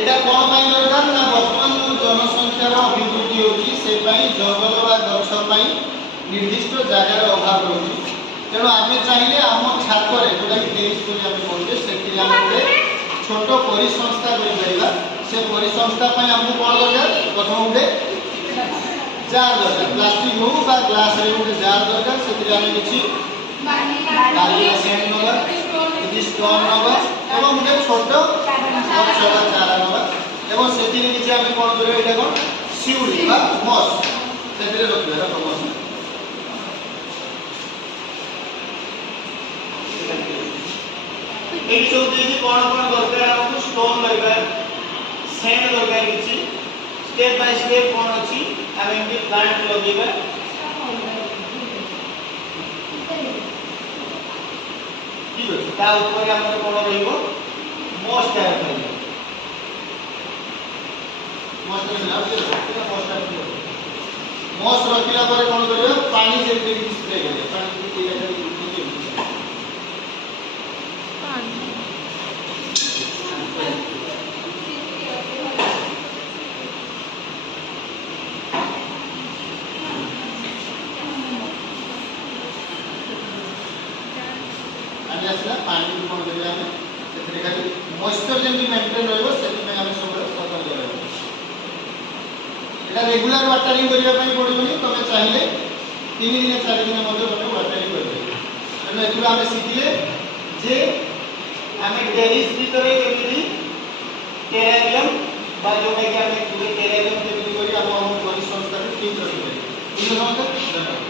এটা কোন পাই দরকার না বর্তমান জনসংখ্যার অভিবৃদ্ধি হচ্ছে সেই পাই জঙ্গল বা গছ পাই निर्दिष्ट जगार अभाव रही तेणु आम चाहिए आम छात्रे जोटा कि टेरिस आम कहते से छोट परिसंस्था कर से परिसंस्था आमको कौन दरकार प्रथम गोटे जार दरकार प्लास्टिक हो ग्लास गोटे जार दरकार से किसी स्टोन नवा और गोटे छोट गछा चारा नवा और से किसी आम कौन कर शिउली मस से रखा मस ये सब देखिए कौन कौन दरकार हमको स्टोन दरकार सैंड दरकार किसी स्टेप बाय स्टेप कौन अच्छी आम एमती प्लांट लगेगा ठीक है ता ऊपर हमर कौन रहइबो मोस्ट तैयार करियो मोस्ट रखिला पर कौन करियो पानी से स्प्रे करियो पानी पानी कौन करिया हमें से खाली मॉइस्चर जेमि मेंटेन रहबो सेति में हम सब सतर्क रहबो एटा रेगुलर वाटरिंग करिया पई पड़िबोनी तमे चाहिले 3 दिन 4 दिन मध्ये तमे वाटरिंग करबे एने एतुला हम सिखिले जे हमें टेरिस भीतर केमिति टेरेरियम बा जोटा कि हमें पूरे टेरेरियम केमिति करी हम परिसंस्था ठीक रखिबे इन समझ